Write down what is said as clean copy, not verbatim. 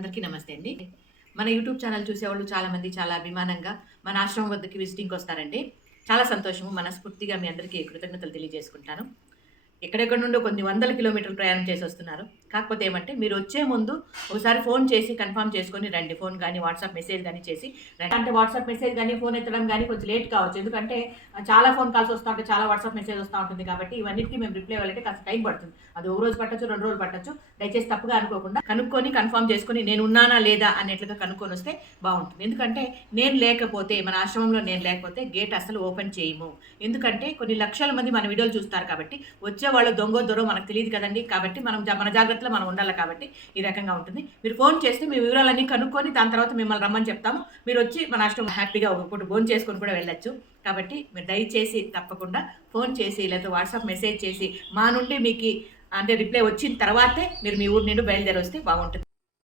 అందరికీ నమస్తే అండి. మన యూట్యూబ్ ఛానల్ చూసేవాళ్ళు చాలామంది చాలా అభిమానంగా మన ఆశ్రమం వద్దకి విజిటింగ్‌కి వస్తారండి. చాలా సంతోషము. మనస్ఫూర్తిగా మీ అందరికీ కృతజ్ఞతలు తెలియజేసుకుంటాను. ఎక్కడెక్కడి నుండో కొన్ని వందల కిలోమీటర్లు ప్రయాణం చేసొస్తున్నారు. కాకపోతే ఏమంటే మీరొచ్చే ముందు ఒకసారి ఫోన్ చేసి కన్ఫర్మ్ చేసుకొని రండి. ఫోన్ గానీ, వాట్సాప్ మెసేజ్ గానీ చేసి రండి. అంటే వాట్సాప్ మెసేజ్ గానీ, ఫోన్ ఎత్తడం గానీ కొంచెం లేట్ కావచ్చు. ఎందుకంటే చాలా ఫోన్ కాల్స్ వస్తా ఉంటాయి, చాలా వాట్సాప్ మెసేజ్ వస్తా ఉంటుంది కాబట్టి ఇవన్నిటికి మేము రిప్లై ఇవ్వాలంటే కాస్త టైం పడుతుంది. అది ఒక రోజు పట్టొచ్చు, 2 రోజులు పట్టొచ్చు. దయచేసి తప్పుగా అనుకోకుండా కనుక్కొని కన్ఫర్మ్ చేసుకొని నేనున్నానా లేదా అన్నట్లుగా కనుక్కొనొస్తే బావుంటుంది. ఎందుకంటే నేను లేకపోతే మన ఆశ్రమంలో నేను లేకపోతే గేట్ అస్సలు ఓపెన్ చేయము. ఎందుకంటే కొన్ని లక్షల మంది మన వీడియోలు చూస్తారు కాబట్టి వచ్చేవాళ్ళు దొంగో దొరో మనకు తెలియదు కదండీ. కాబట్టి మన జాగ్రత్తలో మనం ఉండాలి కాబట్టి ఈ రకంగా ఉంటుంది. మీరు ఫోన్ చేస్తే మీ వివరాలన్నీ కనుక్కొని దాని తర్వాత మిమ్మల్ని రమ్మని చెప్తాము. మీరొచ్చి మన ఆశ్రమం హ్యాపీగా ఒక పూట భోంచేసుకొని కూడా వెళ్ళొచ్చు. కాబట్టి మీరు దయచేసి తప్పకుండా ఫోన్ చేసి లేకపోతే వాట్సాప్ మెసేజ్ చేసి మా నుండి మీకి అంటే రిప్లై వచ్చిన తర్వాతే మీరు మీ ఊరు నుండి బయలుదేరొస్తే బాగుంటుంది.